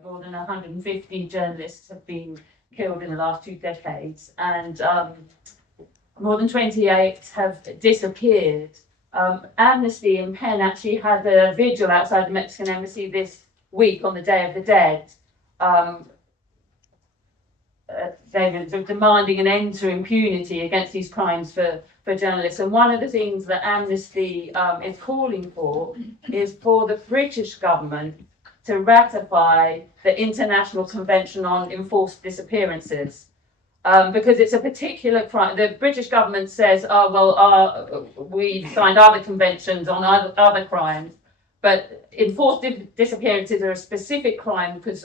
More than 150 journalists have been killed in the last 2 decades, and more than 28 have disappeared. Amnesty in Penn actually had a vigil outside the Mexican embassy this week on the Day of the Dead. They were demanding an end to impunity against these crimes for journalists. And one of the things that Amnesty is calling for is for the British government to ratify the International Convention on Enforced Disappearances. Because it's a particular crime. The British government says, oh, well, we signed other conventions on other crimes, but enforced disappearances are a specific crime because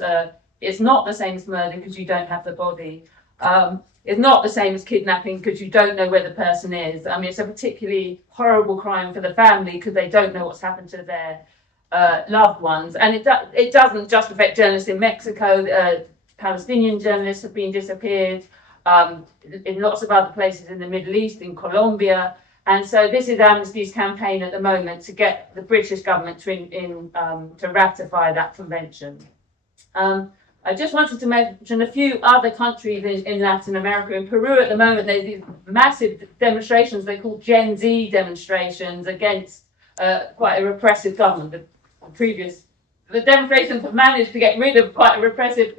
it's not the same as murder because you don't have the body. It's not the same as kidnapping because you don't know where the person is. I mean, it's a particularly horrible crime for the family because they don't know what's happened to their loved ones. And it doesn't just affect journalists in Mexico. Palestinian journalists have been disappeared. In lots of other places in the Middle East, in Colombia. And so this is Amnesty's campaign at the moment to get the British government to ratify that convention. I just wanted to mention a few other countries in Latin America. In Peru at the moment, there's these massive demonstrations they call Gen Z demonstrations against quite a repressive government. The demonstrations have managed to get rid of quite a repressive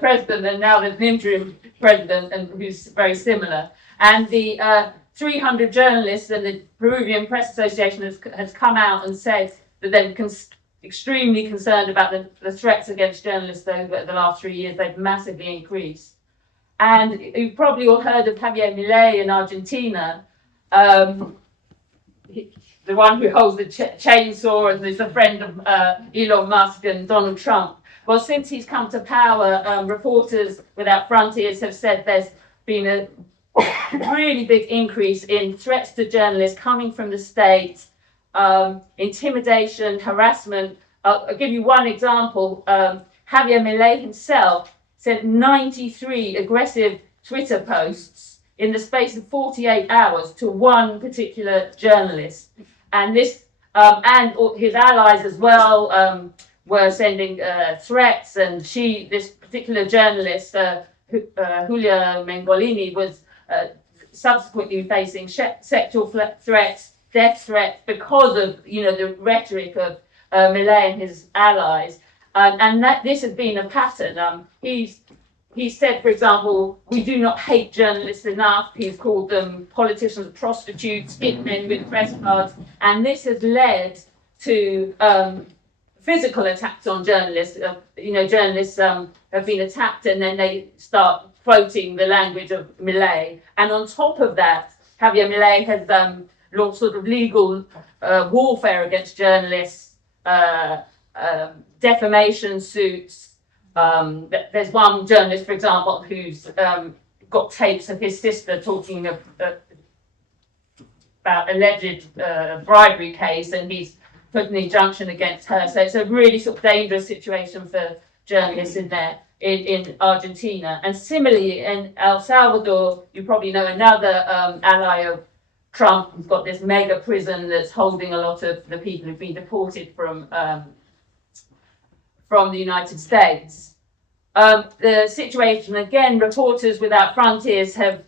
president, and now there's an interim president who's very similar. And the 300 journalists and the Peruvian Press Association has come out and said that they're extremely concerned about the threats against journalists over the last 3 years. They've massively increased. And you've probably all heard of Javier Milei in Argentina. The one who holds the chainsaw and is a friend of Elon Musk and Donald Trump. Well, since he's come to power, Reporters Without Frontiers have said there's been a really big increase in threats to journalists coming from the state, intimidation, harassment. I'll give you one example. Javier Milei himself sent 93 aggressive Twitter posts in the space of 48 hours to one particular journalist. And this and his allies as well were sending threats. And this particular journalist, Julia Mengolini, was subsequently facing sexual threats, death threats because of the rhetoric of Milei and his allies. And this has been a pattern. He said, for example, we do not hate journalists enough. He's called them politicians, prostitutes, hitmen with press cards. And this has led to physical attacks on journalists. Journalists have been attacked and then they start quoting the language of Milei. And on top of that, Javier Milei has launched sort of legal warfare against journalists, defamation suits. There's one journalist, for example, who's got tapes of his sister talking about alleged bribery case, and he's put an injunction against her. So it's a really sort of dangerous situation for journalists in Argentina. And similarly, in El Salvador, you probably know another ally of Trump who's got this mega prison that's holding a lot of the people who've been deported from the United States. The situation, again, Reporters Without Frontiers have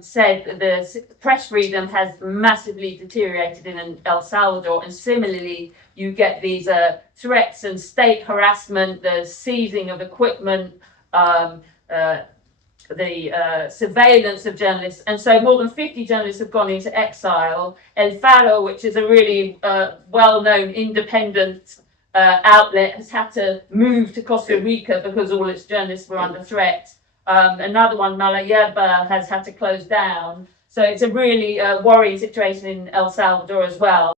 said that the press freedom has massively deteriorated in El Salvador, and similarly you get these threats and state harassment, the seizing of equipment, the surveillance of journalists, and so more than 50 journalists have gone into exile. El Faro, which is a really well-known independent outlet, has had to move to Costa Rica because all its journalists were under threat. Another one, Mala Yerba, has had to close down. So it's a really worrying situation in El Salvador as well.